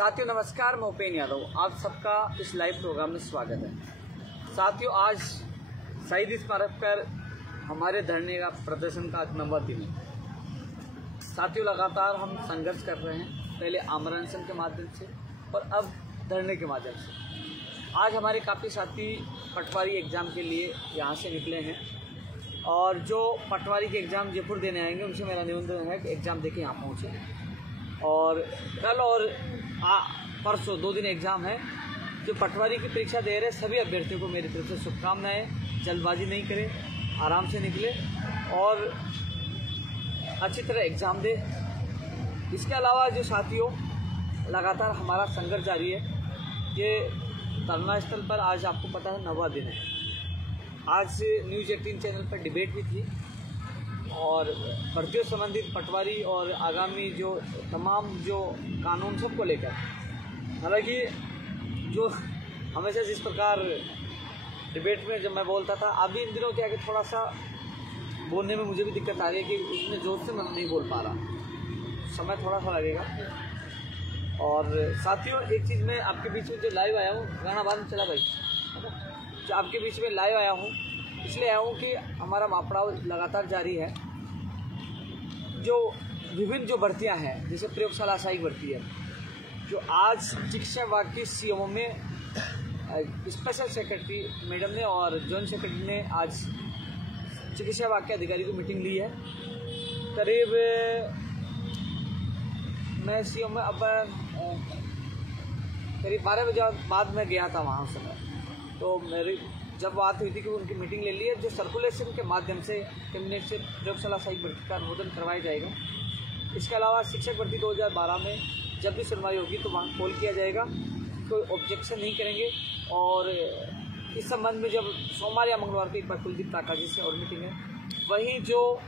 साथियों नमस्कार, मैं उपेन यादव, आप सबका इस लाइव प्रोग्राम में स्वागत है। साथियों, आज शहीद स्मारक पर हमारे धरने का प्रदर्शन का 9वां दिन है। साथियों, लगातार हम संघर्ष कर रहे हैं, पहले आमरण अनशन के माध्यम से और अब धरने के माध्यम से। आज हमारे काफ़ी साथी पटवारी एग्ज़ाम के लिए यहाँ से निकले हैं और जो पटवारी के एग्ज़ाम जयपुर देने आएंगे उनसे मेरा निवेदन है कि एग्ज़ाम देके यहाँ पहुँचे। और कल और परसों 2 दिन एग्ज़ाम है। जो पटवारी की परीक्षा दे रहे सभी अभ्यर्थियों को मेरी तरफ से शुभकामनाएं। जल्दबाजी नहीं करें, आराम से निकले और अच्छी तरह एग्ज़ाम दे। इसके अलावा जो साथियों, लगातार हमारा संघर्ष जारी है। ये धरना स्थल पर आज आपको पता है 9वां दिन है। आज न्यूज़ 18 चैनल पर डिबेट भी थी और भर्तियों संबंधित पटवारी और आगामी जो तमाम जो कानून सबको लेकर, हालांकि जो हमेशा जिस प्रकार डिबेट में जब मैं बोलता था, अभी इन दिनों क्या है कि थोड़ा सा बोलने में मुझे भी दिक्कत आ रही है कि उतने जोर से मैं नहीं बोल पा रहा, समय थोड़ा सा लगेगा। और साथियों, एक चीज़ मैं आपके बीच में जो लाइव आया हूँ, गाना बाद में चला भाई, है ना, जो आपके बीच में लाइव आया हूँ इसलिए आया हूँ कि हमारा मापड़ाव लगातार जारी है। जो विभिन्न जो भर्तियाँ हैं, जैसे प्रयोगशाला सहायक भर्ती है, जो आज शिक्षा विभाग की सीएमओ में स्पेशल सेक्रेटरी मैडम ने और जॉइंट सेक्रेटरी ने आज चिकित्सा विभाग के अधिकारी को मीटिंग ली है। करीब मैं सीएमओ में अब करीब 12 बजे बाद में गया था वहाँ उस समय, तो मेरी जब बात हुई थी कि उनकी मीटिंग ले ली है, जो सर्कुलेशन के माध्यम से कैबिनेट से प्रयोगशाला सहायक भर्ती का अनुमोदन करवाया जाएगा। इसके अलावा शिक्षक भर्ती 2012 में जब भी सुनवाई होगी तो वहाँ कॉल किया जाएगा, कोई ऑब्जेक्शन नहीं करेंगे। और इस संबंध में जब सोमवार या मंगलवार को एक बार कुलदीप ताका जी से और मीटिंग है। वहीं जो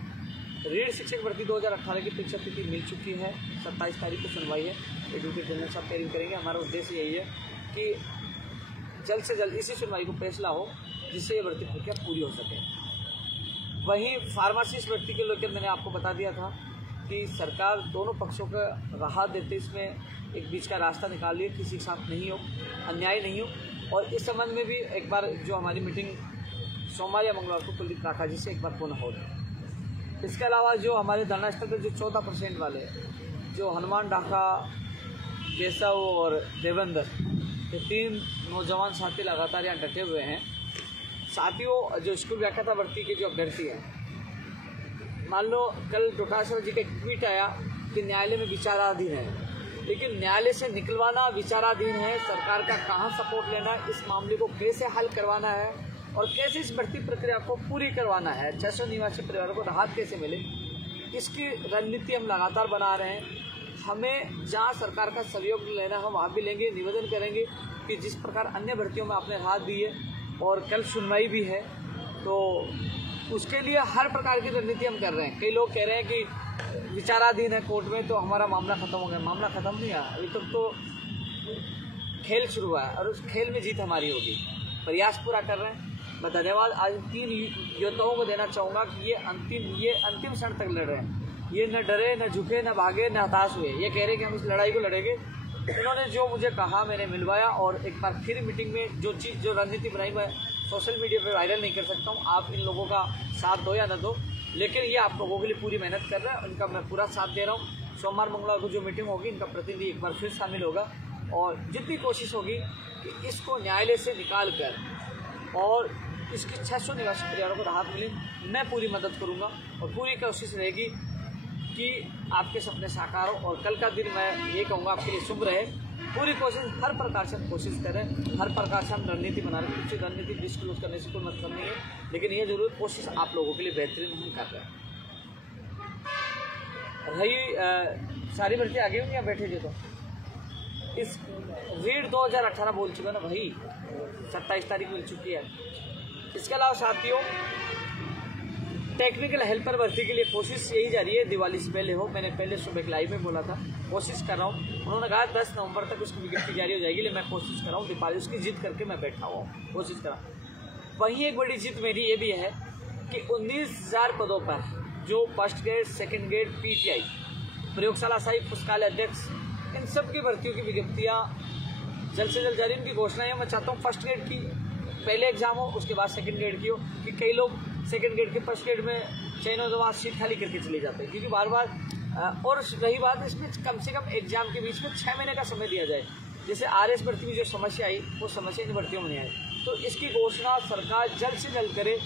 रीढ़ शिक्षक भर्ती 2018 की परीक्षा तिथि मिल चुकी है, 27 तारीख को सुनवाई है। एडवोकेट जनरल साहब तैयारी करेंगे। हमारा उद्देश्य यही है कि जल्द से जल्द इसी सुनवाई को फैसला हो जिससे ये भर्ती प्रक्रिया पूरी हो सके। वहीं फार्मासिस्ट भर्ती के लेकर मैंने आपको बता दिया था कि सरकार दोनों पक्षों का राहत देते इसमें एक बीच का रास्ता निकाल लिया, किसी के साथ नहीं हो, अन्याय नहीं हो। और इस संबंध में भी एक बार जो हमारी मीटिंग सोमवार या मंगलवार को कुलदीप काका जी से एक बार पुनः होगी। इसके अलावा जो हमारे धरना स्थल पर जो 14% वाले, जो हनुमान ढाका, केशव और देवेंद्र, ये 3 नौजवान साथी लगातार यहाँ डटे हुए हैं। साथियों, जो स्कूल व्याख्याता भर्ती के जो अभ्यर्थी हैं, मान लो कल डोटासरा जी का एक ट्वीट आया कि न्यायालय में विचाराधीन है, लेकिन न्यायालय से निकलवाना विचाराधीन है, सरकार का कहाँ सपोर्ट लेना, इस मामले को कैसे हल करवाना है और कैसे इस भर्ती प्रक्रिया को पूरी करवाना है, 600 निवासी परिवारों को राहत कैसे मिले, इसकी रणनीति हम लगातार बना रहे हैं। हमें जहाँ सरकार का सहयोग लेना है वहाँ भी लेंगे। निवेदन करेंगे कि जिस प्रकार अन्य भर्तियों में आपने राहत दी है और कल सुनवाई भी है, तो उसके लिए हर प्रकार की रणनीति हम कर रहे हैं। कई लोग कह रहे हैं कि विचाराधीन है कोर्ट में तो हमारा मामला खत्म हो गया। मामला खत्म नहीं है, अभी तक तो खेल शुरू हुआ है और उस खेल में जीत हमारी होगी। प्रयास पूरा कर रहे हैं। मैं धन्यवाद आज 3 योद्धाओं को देना चाहूँगा कि ये अंतिम क्षण तक लड़ रहे हैं। ये न डरे, न झुके, न भागे, न हताश हुए। ये कह रहे कि हम इस लड़ाई को लड़ेंगे। इन्होंने जो मुझे कहा मैंने मिलवाया और एक बार फिर मीटिंग में जो चीज़ जो रणनीति बनाई मैं सोशल मीडिया पे वायरल नहीं कर सकता हूँ। आप इन लोगों का साथ दो या न दो, लेकिन ये आप लोगों के लिए पूरी मेहनत कर रहे हैं, उनका मैं पूरा साथ दे रहा हूँ। सोमवार मंगलवार को जो मीटिंग होगी इनका प्रतिनिधि एक बार फिर शामिल होगा और जितनी कोशिश होगी कि इसको न्यायालय से निकाल कर और इसकी 600 निवासी परिवारों को राहत मिले, मैं पूरी मदद करूँगा और पूरी कोशिश रहेगी कि आपके सपने साकार हो। और कल का दिन मैं ये कहूँगा आपके लिए शुभ रहे। पूरी कोशिश, हर प्रकार से कोशिश करें, हर प्रकार से हम रणनीति बना रहे हैं। कुछ रणनीति डिस्क्लोज करने से कोई मतलब नहीं है, लेकिन ये जरूर कोशिश आप लोगों के लिए बेहतरीन हम कर रहे हैं। रही सारी भर्ती आगे होंगी या बैठे जो तो इस रीड 2018 बोल चुका ना भाई, 27 तारीख मिल चुकी है। इसके अलावा साथियों, टेक्निकल हेल्पर भर्ती के लिए कोशिश यही जारी है, दिवाली से पहले हो। मैंने पहले सुबह लाइव में बोला था, कोशिश कर रहा हूँ। उन्होंने कहा 10 नवंबर तक उसकी विज्ञप्ति जारी हो जाएगी, लेकिन मैं कोशिश कर रहा हूँ। दीपावली उसकी जीत करके मैं बैठा हुआ हूँ, कोशिश कर रहा हूँ। वहीं एक बड़ी जीत मेरी ये भी है कि 19,000 पदों पर जो first grade, second grade, PTI, प्रयोगशाला सहायक पुस्तकालय अध्यक्ष, इन सब की भर्तियों की विज्ञप्तियाँ जल्द से जल्द जारी। उनकी घोषणा है, मैं चाहता हूँ फर्स्ट ग्रेड की पहले एग्जाम हो, उसके बाद सेकंड ग्रेड की हो, कि कई लोग सेकंड ग्रेड के फर्स्ट ग्रेड में चयन के बाद सीट खाली करके चले जाते हैं, क्योंकि बार बार और रही बात इसमें कम से कम एग्जाम के बीच में 6 महीने का समय दिया जाए। जैसे RS भर्ती में जो समस्या आई वो समस्या इन भर्तियों में नहीं आई। तो इसकी घोषणा सरकार जल्द से जल्द करे,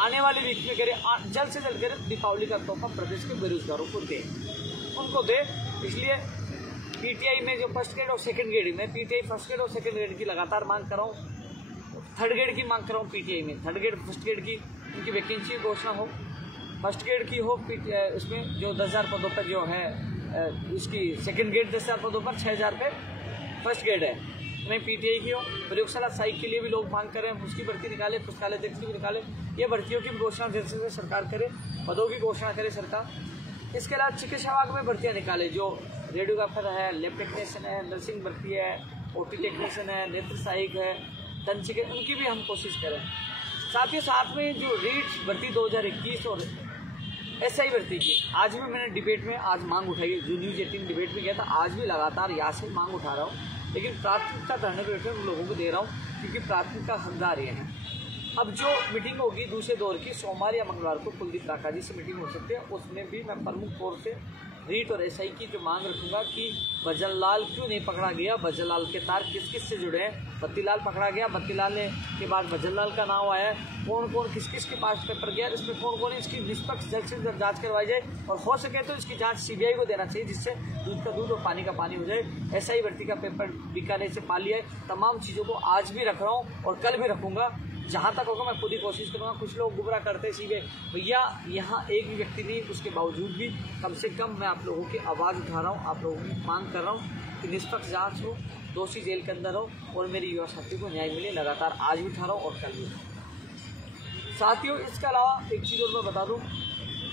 आने वाले वीक में करे, जल्द से जल्द करे। दीपावली का तोहफा प्रदेश के बेरोजगारों को दे, उनको दे। इसलिए PTI में जो फर्स्ट ग्रेड और सेकंड ग्रेड में, PTI फर्स्ट ग्रेड और सेकंड ग्रेड की लगातार मांग कर रहा हूँ, थर्ड ग्रेड की मांग कर रहा हूँ। PTI में थर्ड ग्रेड फर्स्ट ग्रेड की उनकी वैकेंसी की घोषणा हो, फर्स्ट ग्रेड की हो, उसमें जो 10,000 पदों पर जो है उसकी सेकंड ग्रेड 10,000 पदों पर 6,000 पे फर्स्ट ग्रेड है, नहीं PTI की हो। प्रयोगशाला सहायक के लिए भी लोग मांग करें, उसकी भर्ती निकाले, पुस्तकालय अध्यक्ष की भी निकाले। ये भर्तियों की घोषणा जैसे जैसे सरकार करे, पदों की घोषणा करे सरकार। इसके अलावा चिकित्सा विभाग में भर्तियाँ निकाले, जो रेडियोग्राफर है, लैब टेक्नीशियन है, नर्सिंग भर्ती है, OT टेक्नीशियन है, नेत्र सहायक है, दंत चिकित्सक, उनकी भी हम कोशिश करें। साथ ही साथ में जो रीट भर्ती 2021 और SI भर्ती की, आज भी मैंने डिबेट में आज मांग उठाई, जो न्यूज़ 18 डिबेट में गया था, आज भी लगातार यहाँ से मांग उठा रहा हूँ। लेकिन प्राथमिकता धरने पे उन लोगों को दे रहा हूँ, क्योंकि प्राथमिकता हकदार ये हैं। अब जो मीटिंग होगी दूसरे दौर की, सोमवार या मंगलवार को कुलदीप राका जी से मीटिंग हो सकती है, उसमें भी मैं प्रमुख तौर से रीट और SI की जो मांग रखूंगा कि भजनलाल क्यों नहीं पकड़ा गया, भजनलाल के तार किस किस से जुड़े हैं। बत्तीलाल पकड़ा गया, बत्तीलाल ने के बाद भजनलाल का नाम आया, कौन कौन किस किस के पास पेपर गया, इसमें कौन कौन, इसकी निष्पक्ष जल्द से जल्द जाँच करवाई जाए, और हो सके तो इसकी जाँच CBI को देना चाहिए, जिससे दूध का दूध और पानी का पानी हो जाए। SI भर्ती का पेपर बीकानेर से पा लिया है। तमाम चीज़ों को आज भी रख रहा हूँ और कल भी रखूँगा, जहाँ तक होगा मैं खुद ही कोशिश करूँगा। कुछ लोग गुमराह करते हैं सीधे, भैया यहाँ एक भी व्यक्ति नहीं, उसके बावजूद भी कम से कम मैं आप लोगों की आवाज़ उठा रहा हूँ, आप लोगों की मांग कर रहा हूँ कि निष्पक्ष जांच हो, दोषी जेल के अंदर हो और मेरी युवा साथी को न्याय मिले। लगातार आज भी उठा रहा हूँ और कल भी। साथियों, इसके अलावा एक चीज़ और मैं बता दूँ,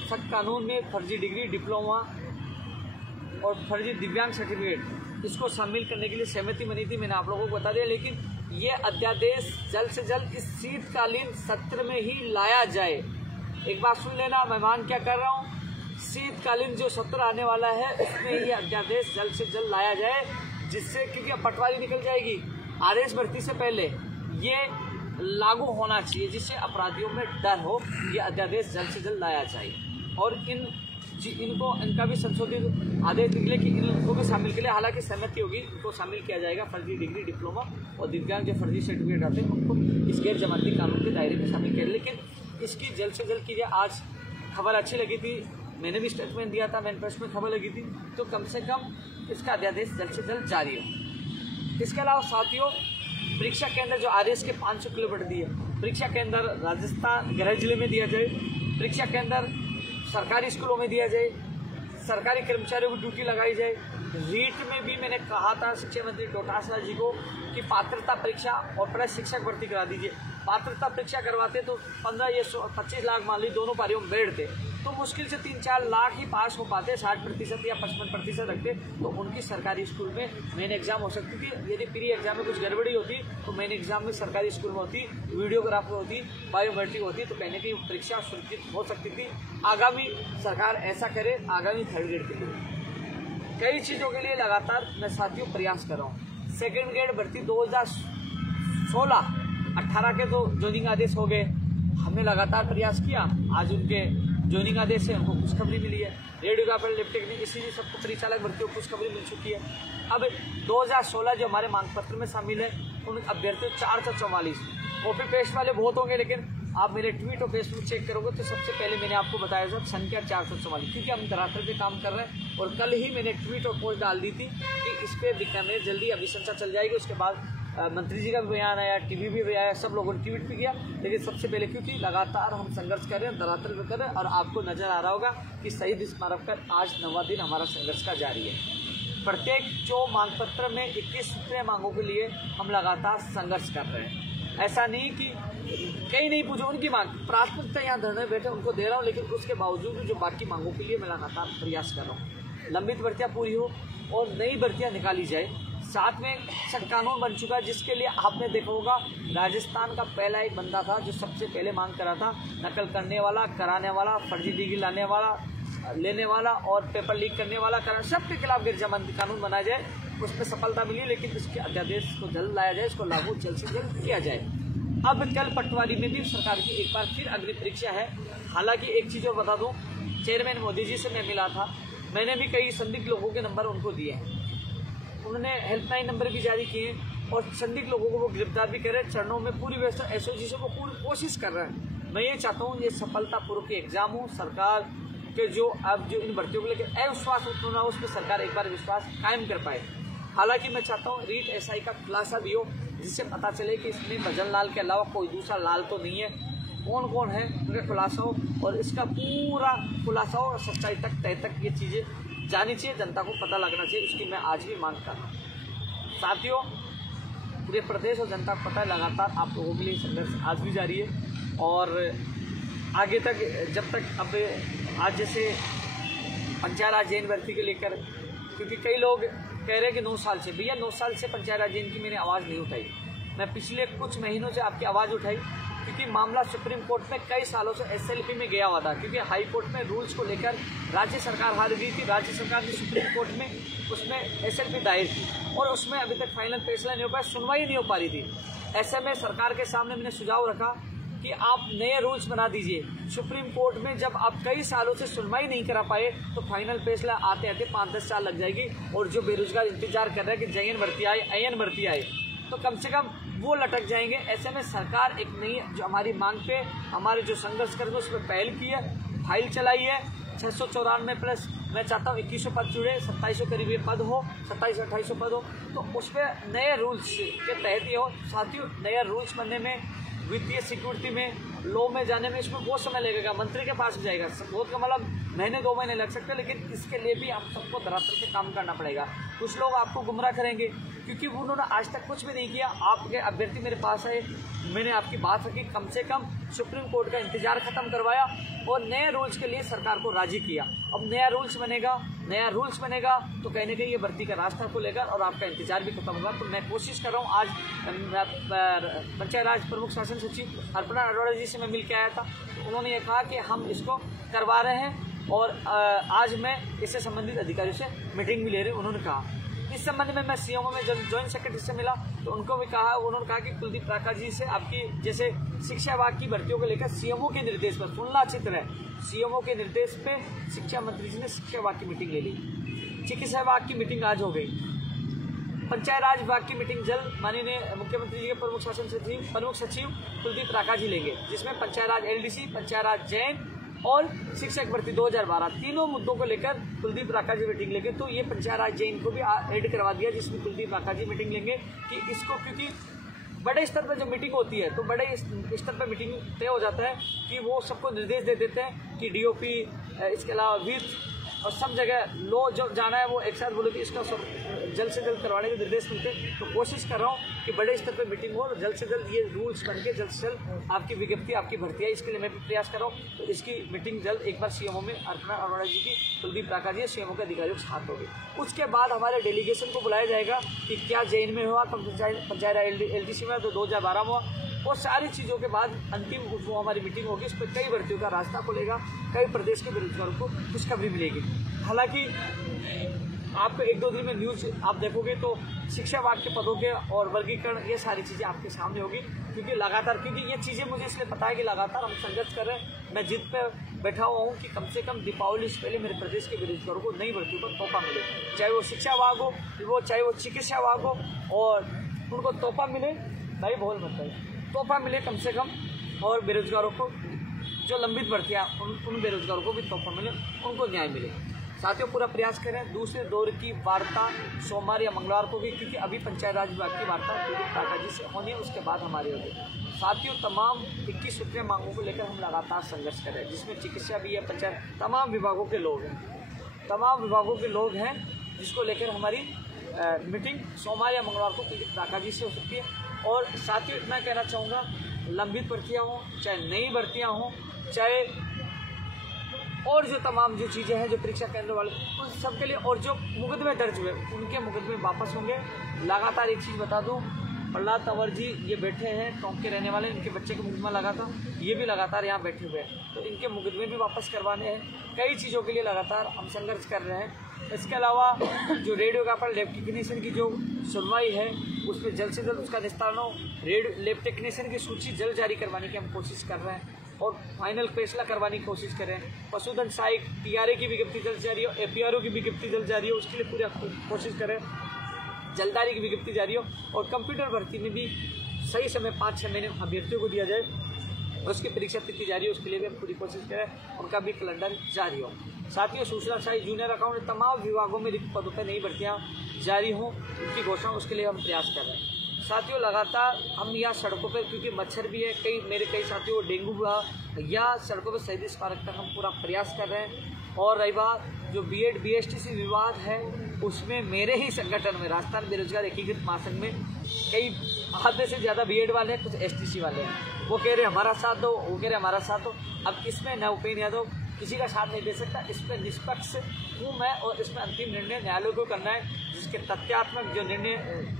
सख्त कानून में फर्जी डिग्री, डिप्लोमा और फर्जी दिव्यांग सर्टिफिकेट, इसको शामिल करने के लिए सहमति बनी थी, मैंने आप लोगों को बता दिया। लेकिन ये अध्यादेश जल्द से जल्द इस शीतकालीन सत्र में ही लाया जाए। एक बात सुन लेना, मैं मान क्या कर रहा हूँ, शीतकालीन जो सत्र आने वाला है उसमें ये अध्यादेश जल्द से जल्द लाया जाए, जिससे, क्योंकि अब पटवारी निकल जाएगी, RS भर्ती से पहले ये लागू होना चाहिए, जिससे अपराधियों में डर हो। ये अध्यादेश जल्द से जल्द लाया जाए और इनका भी संशोधित आदेश निकले कि इनको भी शामिल के लिए, हालांकि सहमति होगी, इनको शामिल किया जाएगा। फर्जी डिग्री, डिप्लोमा और दिव्यांग जो फर्जी सर्टिफिकेट आते हैं उनको इस गैर जमानती कानून के दायरे में शामिल किया। लेकिन इसकी जल्द से जल्द कीजिए। आज खबर अच्छी लगी थी, मैंने भी स्टेटमेंट दिया था, मैनिफेस्टो में खबर लगी थी, तो कम से कम इसका अध्यादेश जल्द से जल्द जारी हो। इसके अलावा साथियों, परीक्षा केंद्र जो RS के 500 किलोमीटर दिए, परीक्षा केंद्र राजस्थान गृह जिले में दिया जाए, परीक्षा केंद्र सरकारी स्कूलों में दिया जाए, सरकारी कर्मचारियों को ड्यूटी लगाई जाए। रीट में भी मैंने कहा था शिक्षा मंत्री डोटासरा जी को कि पात्रता परीक्षा और प्लस शिक्षक भर्ती करा दीजिए। पात्रता परीक्षा करवाते तो 15 या 25 लाख मान ली दोनों पारियों में बैठते, तो मुश्किल से 3-4 लाख ही पास हो पाते, 60% या 55% रखते, तो उनकी सरकारी स्कूल में मेन एग्जाम हो सकती थी। यदि प्री एग्जाम में कुछ गड़बड़ी होती तो मेन एग्जाम में सरकारी स्कूल में होती, वीडियोग्राफी होती, बायोमेट्रिक होती, तो कहने की परीक्षा सुरक्षित हो सकती थी। आगामी सरकार ऐसा करे, आगामी थर्ड ग्रेड के लिए कई चीज़ों के लिए लगातार मैं साथियों प्रयास कर रहा हूँ। सेकेंड ग्रेड भर्ती 2016-18 के तो ज्वाइनिंग आदेश हो गए, हमने लगातार प्रयास किया, आज उनके ज्वाइनिंग आदेश से हमको खुशखबरी मिली है। रेडियोग्राफर, लैब टेक्नीशियन, इसीलिए सबको परिचालक भर्तियों को खुशखबरी मिल चुकी है। अब 2016 जो हमारे मांग पत्र में शामिल है, उन अभ्यर्थियों 444, कॉपी पेस्ट वाले बहुत होंगे, लेकिन आप मेरे ट्वीट और फेसबुक चेक करोगे तो सबसे पहले मैंने आपको बताया था संख्या 444, क्योंकि हम धरातल पे काम कर रहे हैं। और कल ही मैंने ट्वीट और पोस्ट डाल दी थी कि इस पर बीकानेर जल्दी अभिशंसा चल जाएगी। उसके बाद मंत्री जी का भी बयान आया, टीवी भी आया, सब लोगों ने ट्वीट भी किया। लेकिन सबसे पहले क्योंकि लगातार हम संघर्ष कर रहे हैं, धरातल पे कर रहे हैं, और आपको नजर आ रहा होगा कि शहीद स्मारक पर आज 9वां दिन हमारा संघर्ष का जारी है। प्रत्येक जो मांग पत्र में 21 मांगों के लिए हम लगातार संघर्ष कर रहे हैं। ऐसा नहीं कि कहीं नहीं पूछो, उनकी मांग प्राथमिकता यहाँ धरने बैठे उनको दे रहा हूँ, लेकिन उसके बावजूद जो बाकी मांगों के लिए मैं लगातार प्रयास कर रहा हूँ। लंबित भर्तियाँ पूरी हो और नई भर्तियाँ निकाली जाए। साथ में सख्त कानून बन चुका है, जिसके लिए आपने देखा होगा राजस्थान का पहला एक बंदा था जो सबसे पहले मांग करा था, नकल करने वाला, कराने वाला, फर्जी डिग्री लाने वाला, लेने वाला और पेपर लीक करने वाला कारण सबके खिलाफ गिरजामंदी कानून बनाया जाए, उसमें सफलता मिली, लेकिन इसके अध्यादेश को जल्द लाया जाए, इसको लागू जल्द से जल्द किया जाए। अब कल पटवारी में भी सरकार की एक बार फिर अग्नि परीक्षा है। हालांकि एक चीज़ और बता दूं, चेयरमैन मोदी जी से मैं मिला था, मैंने भी कई संदिग्ध लोगों के नंबर उनको दिए हैं, उन्होंने हेल्पलाइन नंबर भी जारी किए और संदिग्ध लोगों को वो गिरफ्तार भी कर रहे हैं। चरणों में पूरी व्यवस्था एसओजी से वो पूरी कोशिश कर रहे हैं। मैं ये चाहता हूँ ये सफलतापूर्वक एग्जाम हो, सरकार के जो अब जो इन भर्तियों को लेकर अविश्वास उत्पन्न हो, उसमें सरकार एक बार विश्वास कायम कर पाए। हालांकि मैं चाहता हूँ रीट एसआई का खुलासा भी हो, जिससे पता चले कि इसमें भजन लाल के अलावा कोई दूसरा लाल तो नहीं है, कौन कौन है उनका खुलासा हो और इसका पूरा खुलासा हो, सच्चाई तक तय तक ये चीज़ें जानी चाहिए, जनता को पता लगना चाहिए। उसकी मैं आज भी मांग कर रहा हूँ। साथियों, पूरे प्रदेश और जनता को पता है लगातार आप लोगों के लिए संघर्ष आज भी जारी है और आगे तक जब तक अब आज जैसे पंचायत राज जैन भर्ती को लेकर, क्योंकि कई लोग कह रहे हैं कि 9 साल से, भैया 9 साल से पंचायत राज जैन की मैंने आवाज़ नहीं उठाई। मैं पिछले कुछ महीनों से आपकी आवाज़ उठाई क्योंकि मामला सुप्रीम कोर्ट में कई सालों से एसएलपी में गया हुआ था, क्योंकि हाई कोर्ट में रूल्स को लेकर राज्य सरकार हार गई थी। राज्य सरकार ने सुप्रीम कोर्ट में उसमें एसएलपी दायर की और उसमें अभी तक फाइनल फैसला नहीं हो पाया, सुनवाई नहीं हो पा रही थी। ऐसे में सरकार के सामने मैंने सुझाव रखा कि आप नए रूल्स बना दीजिए। सुप्रीम कोर्ट में जब आप कई सालों से सुनवाई नहीं करा पाए तो फाइनल फैसला आते आते 5-10 साल लग जाएगी और जो बेरोजगार इंतजार कर रहे हैं कि जयन भर्ती आए, अयन भर्ती आए, तो कम से कम वो लटक जाएंगे। ऐसे में सरकार एक नई जो हमारी मांग पे हमारे जो संघर्ष कर्मी उस पर पहल की है, फाइल चलाई है 694 प्लस। मैं चाहता हूँ 2100 पद जुड़े, 2700 करीब ये पद हो, 2700-2800 पद हो, तो उस पर नए रूल्स के तहत ही हो। साथियों, नए रूल्स बनने में, वित्तीय सिक्योरिटी में, लॉ में जाने में इसमें बहुत समय लगेगा, मंत्री के पास जाएगा, बहुत का मतलब महीने 2 महीने लग सकते हैं, लेकिन इसके लिए भी हम सबको धरातल पे काम करना पड़ेगा। कुछ लोग आपको गुमराह करेंगे क्योंकि उन्होंने आज तक कुछ भी नहीं किया। आपके अभ्यर्थी मेरे पास आए, मैंने आपकी बात रखी, कम से कम सुप्रीम कोर्ट का इंतजार खत्म करवाया और नए रूल्स के लिए सरकार को राजी किया। अब नया रूल्स बनेगा तो कहीं ना कहीं ये भर्ती का रास्ता खुलेगा और आपका इंतजार भी खत्म होगा। तो मैं कोशिश कर रहा हूँ, आज पंचायत राज प्रमुख शासन सचिव अर्पणा अरोड़ा जी से मैं मिल के आया था, तो उन्होंने ये कहा कि हम इसको करवा रहे हैं और आज मैं इससे संबंधित अधिकारियों से मीटिंग भी ले रहे हैं। उन्होंने कहा इस संबंध में मैं सीएमओ में जॉइंट सेक्रेटरी से मिला तो उनको भी कहा, उन्होंने कहा कि कुलदीप राका जी से आपकी जैसे शिक्षा विभाग की भर्तियों को लेकर सीएमओ के निर्देश पर, सुनना अच्छी तरह, सीएमओ के निर्देश पे शिक्षा मंत्री जी ने शिक्षा विभाग की मीटिंग ले ली, चिकित्सा विभाग की मीटिंग आज हो गई, पंचायत राज विभाग की मीटिंग जल्द माननीय मुख्यमंत्री जी के प्रमुख सचिव कुलदीप राका जी लेंगे, जिसमें पंचायत राज एलडीसी, पंचायत राज जैन और शिक्षक भर्ती 2012 तीनों मुद्दों को लेकर कुलदीप राका जी मीटिंग लेंगे। तो ये पंचायत राज जैन को भी ऐड करवा दिया, जिसमें कुलदीप राका जी मीटिंग लेंगे कि इसको, क्योंकि बड़े स्तर पर जब मीटिंग होती है तो बड़े स्तर पर मीटिंग तय हो जाता है कि वो सबको निर्देश दे देते हैं कि डीओपी, इसके अलावा वित्त और सब जगह लो जो जाना है वो एक साथ बोले कि इसका सब जल्द से जल्द करवाने के निर्देश मिलते हैं। तो कोशिश कर रहा हूँ कि बड़े स्तर पर मीटिंग हो, जल्द से जल्द ये रूल्स बन के जल्द से जल्द आपकी विज्ञप्ति, आपकी भर्ती है, इसके लिए मैं भी प्रयास कर रहा हूँ। तो इसकी मीटिंग जल्द एक बार सीएमओ में अर्पणा अरोड़ा जी की, कुलदीप राका जी सीएमओ के अधिकारियों के साथ होगी। उसके बाद हमारे डेलीगेशन को बुलाया जाएगा कि क्या जैन में हुआ, पंचायत एलडीसी में तो 2012 में हुआ, और सारी चीज़ों के बाद अंतिम वो हमारी मीटिंग होगी। इस पर कई भर्तियों का रास्ता खुलेगा, कई प्रदेश के बेरोजगारों को खुशखबरी मिलेगी। हालांकि आपको 1-2 दिन में न्यूज़ आप देखोगे तो शिक्षा विभाग के पदों के और वर्गीकरण, ये सारी चीज़ें आपके सामने होगी, क्योंकि लगातार, क्योंकि ये चीज़ें मुझे इसलिए पता है कि लगातार हम संघर्ष कर रहे हैं। मैं जिद पर बैठा हुआ हूँ कि कम से कम दीपावली से पहले मेरे प्रदेश के बेरोजगारों को नई भर्तियों पर तोहफा मिले, चाहे वो शिक्षा विभाग हो, चाहे वो चिकित्सा विभाग हो, और उनको तोहफा मिले, भाई बोल मत है, तोहफा मिले कम से कम, और बेरोजगारों को जो लंबित भर्तियाँ उन बेरोजगारों को भी तोहफा मिले, उनको न्याय मिले। साथियों, पूरा प्रयास करें दूसरे दौर की वार्ता सोमवार या मंगलवार को भी, क्योंकि अभी पंचायत राज विभाग की वार्ता कुलदीप राका जी से होनी है, उसके बाद हमारी होगी। साथियों, तमाम 21 सूत्रीय मांगों को लेकर हम लगातार संघर्ष कर रहे हैं, जिसमें चिकित्सा भी है, पंचायत, तमाम विभागों के लोग हैं, जिसको लेकर हमारी मीटिंग सोमवार या मंगलवार को कुलदीप राका जी से हो सकती है। और साथियों, इतना कहना चाहूँगा, लंबित भर्तियाँ हों, चाहे नई भर्तियाँ हों, चाहे और जो तमाम जो चीज़ें हैं जो परीक्षा केंद्र वाले, उन सब के लिए, और जो मुकदमे दर्ज हुए उनके मुकदमे वापस होंगे। लगातार एक चीज़ बता दूं, प्रहलाद तंवर जी ये बैठे हैं, टोंक के रहने वाले, इनके बच्चे का मुकदमा लगा था, ये भी लगातार यहाँ बैठे हुए हैं। तो इनके मुकदमे भी वापस करवाने हैं। कई चीज़ों के लिए लगातार हम संघर्ष कर रहे हैं। इसके अलावा जो रेडियोग्राफर लैब टेक्नीशियन की जो सुनवाई है उस पर जल्द से जल्द उसका निस्तारण हो। लैब टेक्नीशियन की सूची जल्द जारी करवाने की हम कोशिश कर रहे हैं और फाइनल फैसला करवाने की कोशिश कर रहे हैं। पशुधन सहायक TRA की विज्ञप्ति जल्द जारी हो, FPRO की विज्ञप्ति जल्द जारी हो, उसके लिए पूरी कोशिश करें। जल्दारी की विज्ञप्ति जारी हो और कंप्यूटर भर्ती में भी सही समय 5-6 महीने अभ्यर्थियों को दिया जाए, उसकी परीक्षा तिथि जारी हो, उसके लिए भी हम पूरी कोशिश करें, उनका भी कैलेंडर जारी हो। साथियों, सूचना सहायक, जूनियर अकाउंट, तमाम विभागों में रिक्त पदों पर नई भर्तियाँ जारी हों, उनकी घोषणा, उसके लिए हम प्रयास कर रहे हैं। साथियों, लगातार हम यहाँ सड़कों पर, क्योंकि मच्छर भी है, मेरे कई साथियों को डेंगू हुआ, या सड़कों पर शहीद स्मारक तक हम पूरा प्रयास कर रहे हैं। और रही बात जो BEd BSTC विवाद है, उसमें मेरे ही संगठन में राजस्थान बेरोजगार एकीकृत महासंघ में कई आधे से ज़्यादा BEd वाले हैं, कुछ STC वाले हैं। वो कह रहे हमारा साथ दो, वो कह रहे हमारा साथ दो। अब इसमें न उपेन्द्र यादव किसी का साथ नहीं दे सकता, इस पर निष्पक्ष हूँ मैं और इसमें अंतिम निर्णय न्यायालय को करना है, जिसके तथ्यात्मक जो निर्णय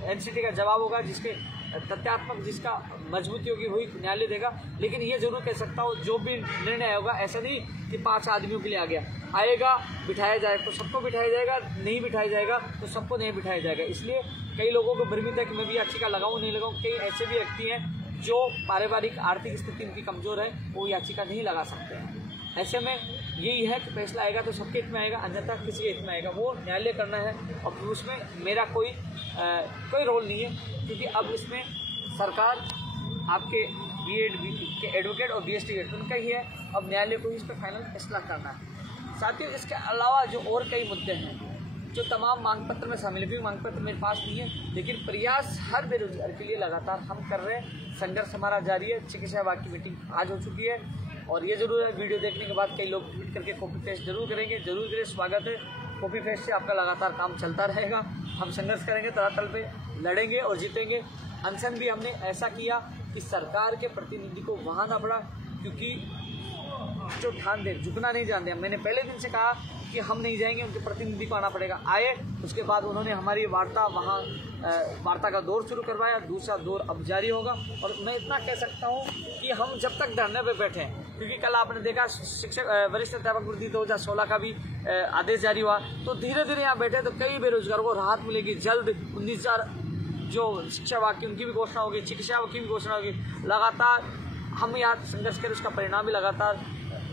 NCT का जवाब होगा, जिसके तथ्यात्मक जिसका मजबूती होगी वही न्यायालय देगा। लेकिन ये जरूर कह सकता हूँ, जो भी निर्णय होगा ऐसा नहीं कि 5 आदमियों के लिए आ गया, आएगा बिठाया जाएगा तो सबको बिठाया जाएगा, नहीं बिठाया जाएगा तो सबको नहीं बिठाया जाएगा। इसलिए कई लोगों को भ्रमित है कि मैं भी याचिका लगाऊँ नहीं लगाऊँ। कई ऐसे भी व्यक्ति हैं जो पारिवारिक आर्थिक स्थिति उनकी कमज़ोर है, वो याचिका नहीं लगा सकते हैं। ऐसे में यही है कि फैसला आएगा तो सबके हित में आएगा, अन्यथा किसी के हित में आएगा, वो न्यायालय करना है। और उसमें मेरा कोई रोल नहीं है, क्योंकि अब इसमें सरकार आपके BEd के एडवोकेट और BST उनका ही है। अब न्यायालय को इस पर फाइनल फैसला करना है। साथियों, इसके अलावा जो और कई मुद्दे हैं जो तमाम मांग पत्र में शामिल है, मांग पत्र मेरे पास नहीं है, लेकिन प्रयास हर बेरोजगार के लिए लगातार हम कर रहे हैं। संघर्ष हमारा जारी है। चिकित्सा विभाग की मीटिंग आज हो चुकी है और ये जरूर है, वीडियो देखने के बाद कई लोग ट्वीट करके कॉपी पेस्ट जरूर करेंगे, जरूर करें, स्वागत है। कॉपी पेस्ट से आपका लगातार काम चलता रहेगा। हम संघर्ष करेंगे, तरातल पे लड़ेंगे और जीतेंगे। अनशन भी हमने ऐसा किया कि सरकार के प्रतिनिधि को वहाँ ना पड़ा, क्योंकि जो ध्यान दे, झुकना नहीं जानते। मैंने पहले दिन से कहा कि हम नहीं जाएंगे, उनके प्रतिनिधि को आना पड़ेगा। आए, उसके बाद उन्होंने हमारी वार्ता वहाँ वार्ता का दौर शुरू करवाया, दूसरा दौर अब जारी होगा। और मैं इतना कह सकता हूँ कि हम जब तक धरने पे बैठे हैं, क्योंकि कल आपने देखा शिक्षक वरिष्ठ अध्यापक वृत्ति 2016 का भी आदेश जारी हुआ, तो धीरे धीरे यहाँ बैठे तो कई बेरोजगारों को राहत मिलेगी। जल्द 19,000 जो शिक्षा विभाग की उनकी भी घोषणा होगी, चिकित्सा विभाग की भी घोषणा होगी। लगातार हम यहाँ संघर्ष करें, उसका परिणाम भी लगातार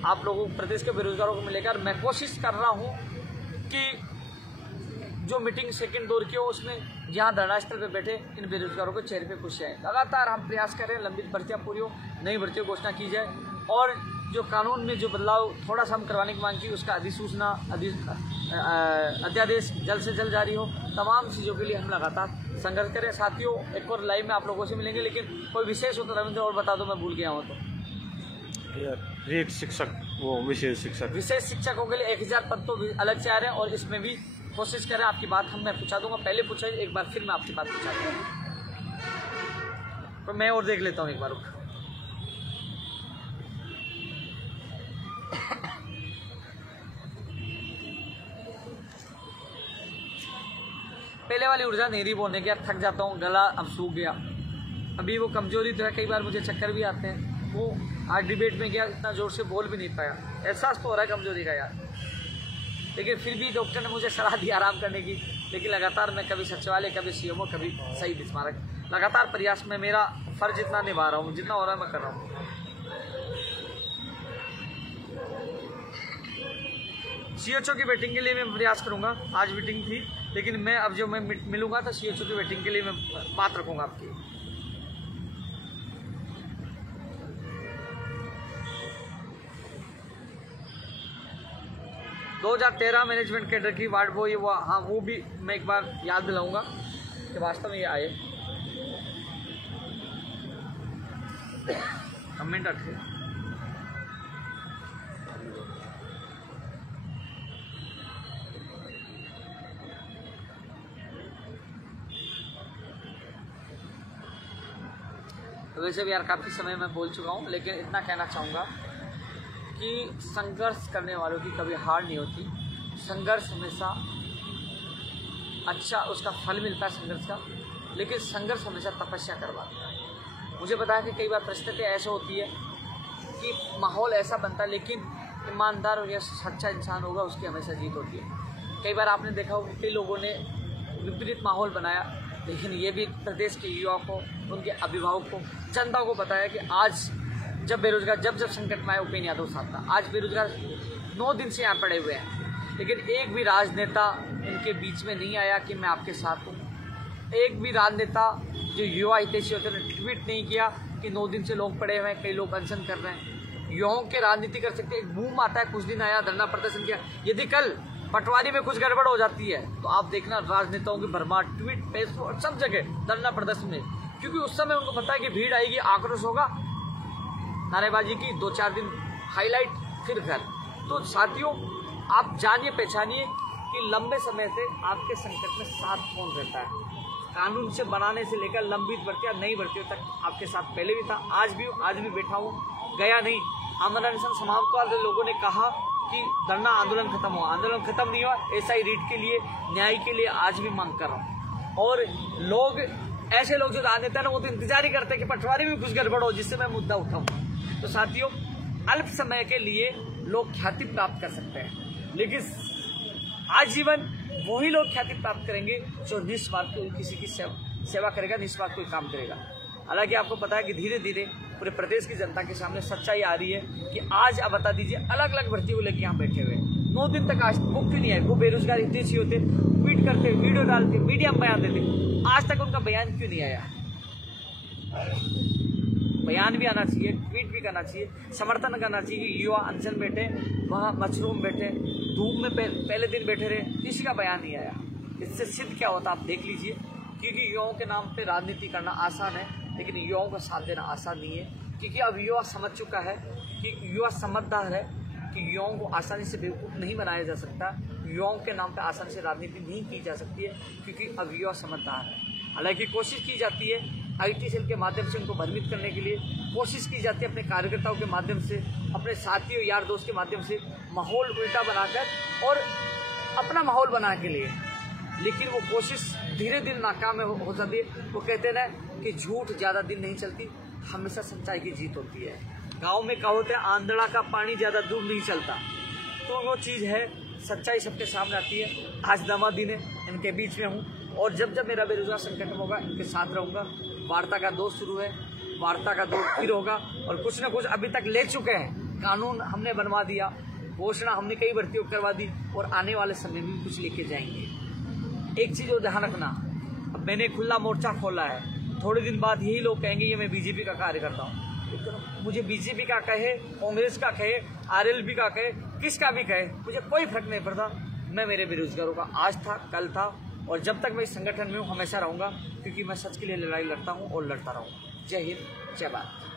आप लोगों प्रदेश के बेरोजगारों को मिलेगा। और मैं कोशिश कर रहा हूँ कि जो मीटिंग सेकंड दौर की हो, उसमें यहाँ धरना स्थल पर बैठे इन बेरोजगारों को चेहरे पे खुशी आए। लगातार हम प्रयास करें, लंबित भर्तियाँ पूरी हो, नई भर्तियों की घोषणा की जाए, और जो कानून में जो बदलाव थोड़ा सा हम करवाने की मांग की, उसका अधिसूचना अध्यादेश जल्द से जल्द जारी हो। तमाम चीज़ों के लिए हम लगातार संघर्ष करें। साथियों, एक और लाइव में आप लोगों से मिलेंगे, लेकिन कोई विशेष हो तो रविंद्र और बता दो, मैं भूल गया हूँ तो। शिक्षक, वो विशेष शिक्षकों के लिए 1000 पद तो अलग से आ रहे हैं, और इसमें भी कोशिश करें आपकी बात मैं पूछा दूंगा। पहले पूछा, एक बार फिर मैं आपकी बात पूछा दूंगा, तो मैं और देख लेता हूँ एक बार। पहले वाली ऊर्जा नहीं रही बोलने की, थक जाता हूँ, गला अब सूख गया। अभी वो कमजोरी तो है, कई बार मुझे चक्कर भी आते हैं। वो आज डिबेट में गया, इतना जोर से बोल भी नहीं पाया, एहसास तो हो रहा है कमजोरी का यार। लेकिन फिर भी डॉक्टर ने मुझे सलाह दी आराम करने की। लेकिन लगातार मैं कभी सचिवालय, कभी CMO, कभी शहीद स्मारक, लगातार प्रयास में मेरा फर्ज इतना निभा रहा हूँ, जितना हो रहा है मैं कर रहा हूँ। CHO की वेटिंग के लिए मैं प्रयास करूँगा। आज मीटिंग थी, लेकिन मैं अब जो मैं मिलूंगा तो CHO की वेटिंग के लिए मैं बात रखूँगा आपकी। दो 2013 मैनेजमेंट कैडर की वार्ड बॉय, हाँ, वो भी मैं एक बार याद दिलाऊंगा कि वास्तव में ये आए। कमेंट रखे। तो वैसे भी यार काफ़ी समय मैं बोल चुका हूँ, लेकिन इतना कहना चाहूँगा कि संघर्ष करने वालों की कभी हार नहीं होती। संघर्ष हमेशा अच्छा उसका फल मिलता है संघर्ष का। लेकिन संघर्ष हमेशा तपस्या करवाता है। मुझे पता है कि कई बार परिस्थितियाँ ऐसा होती है कि माहौल ऐसा बनता है, लेकिन ईमानदार और या सच्चा इंसान होगा उसकी हमेशा जीत होती है। कई बार आपने देखा होगा कई लोगों ने विपरीत माहौल बनाया, लेकिन ये भी प्रदेश के युवा को, उनके अभिभावक को, जनता को बताया कि आज जब बेरोजगार जब संकट में आए उपेंद्र यादव साथ था। आज बेरोजगार 9 दिन से यहाँ पड़े हुए हैं, लेकिन एक भी राजनेता इनके बीच में नहीं आया कि मैं आपके साथ हूँ। एक भी राजनेता जो युवा हितैषी होते हैं ट्वीट नहीं किया कि 9 दिन से लोग पड़े हुए हैं, कई लोग अनशन कर रहे हैं। युवाओं के राजनीति कर सकते हैं। एक बूम आता है, कुछ दिन आया, धरना प्रदर्शन किया। यदि कल पटवारी में कुछ गड़बड़ हो जाती है तो आप देखना राजनेताओं की भरमार ट्वीट, फेसबुक, सब जगह धरना प्रदर्शन में, क्योंकि उस समय उनको पता है कि भीड़ आएगी, आक्रोश होगा, नारेबाजी की 2-4 दिन हाईलाइट, फिर घर। तो साथियों, आप जानिए पहचानिए कि लंबे समय से आपके संकट में साथ कौन रहता है। कानून से बनाने से लेकर लंबित भर्तियां, नई भर्तियों तक आपके साथ पहले भी था, आज भी बैठा हूँ, गया नहीं। आमरण अनशन समाप्त वाले लोगों ने कहा कि धरना आंदोलन खत्म हुआ, आंदोलन खत्म नहीं हुआ। एसआई रीट के लिए, न्याय के लिए आज भी मांग कर रहा हूँ। और लोग, ऐसे लोग जो राजनेता है वो तो इंतजार ही करते हैं कि पटवारी में कुछ गड़बड़ हो जिससे मैं मुद्दा उठाऊँ। तो साथियों, अल्प समय के लिए लोग ख्याति प्राप्त कर सकते हैं, लेकिन आजीवन वही लोग ख्याति प्राप्त करेंगे जो निस्वार्थ कोई किसी की सेवा करेगा, निस्वार्थ कोई काम करेगा। हालांकि आपको पता है कि धीरे धीरे पूरे प्रदेश की जनता के सामने सच्चाई आ रही है कि आज आप बता दीजिए, अलग अलग भर्तियों को लेकर यहाँ बैठे हुए 9 दिन तक आज वो क्यों नहीं आए। वो बेरोजगार हितैषी होते, ट्वीट करते, वीडियो डालते, मीडिया में बयान देते, आज तक उनका बयान क्यों नहीं आया। बयान भी आना चाहिए, ट्वीट भी करना चाहिए, समर्थन करना चाहिए कि युवा अनशन बैठे, वहाँ मशरूम बैठे, धूप में पहले दिन बैठे रहे, किसी का बयान नहीं आया। इससे सिद्ध क्या होता आप देख लीजिए, क्योंकि युवाओं के नाम पे राजनीति करना आसान है, लेकिन युवाओं का साथ देना आसान नहीं है। क्योंकि अब युवा समझ चुका है कि युवा समझदार है कि युवाओं को आसानी से बेवकूफ़ नहीं बनाया जा सकता, युवाओं के नाम पे आसानी से राजनीति नहीं की जा सकती है, क्योंकि अब युवा समझदार है। हालांकि कोशिश की जाती है IT सेल के माध्यम से उनको भ्रमित करने के लिए, कोशिश की जाती है अपने कार्यकर्ताओं के माध्यम से, अपने साथियों यार दोस्त के माध्यम से माहौल उल्टा बनाकर और अपना माहौल बनाने के लिए, लेकिन वो कोशिश धीरे धीरे नाकाम हो जाती है। वो कहते हैं ना कि झूठ ज़्यादा दिन नहीं चलती, हमेशा सच्चाई की जीत होती है। गाँव में कहावत है, आंधड़ा का पानी ज़्यादा दूर नहीं चलता, तो वो चीज़ है, सच्चाई सबके सामने आती है। आज दमा दिन है, इनके बीच में हूँ, और जब जब मेरा बेरोजगार संकट में होगा इनके साथ रहूँगा। वार्ता का दौर शुरू है, वार्ता का दौर फिर होगा, और कुछ न कुछ अभी तक ले चुके हैं। कानून हमने बनवा दिया, घोषणा हमने कई भर्तियों करवा दी, और आने वाले समय में कुछ लेके जाएंगे। एक चीज़ और ध्यान रखना, अब मैंने खुला मोर्चा खोला है, थोड़े दिन बाद यही लोग कहेंगे ये मैं बीजेपी का कार्य करता हूँ। मुझे बीजेपी का कहे, कांग्रेस का कहे, RLP का कहे, किसका भी कहे, मुझे कोई फर्क नहीं पड़ता। मैं मेरे बेरोजगारों का आज था, कल था, और जब तक मैं इस संगठन में हूँ हमेशा रहूँगा, क्योंकि मैं सच के लिए लड़ाई लड़ता हूँ और लड़ता रहूँगा। जय हिंद, जय भारत।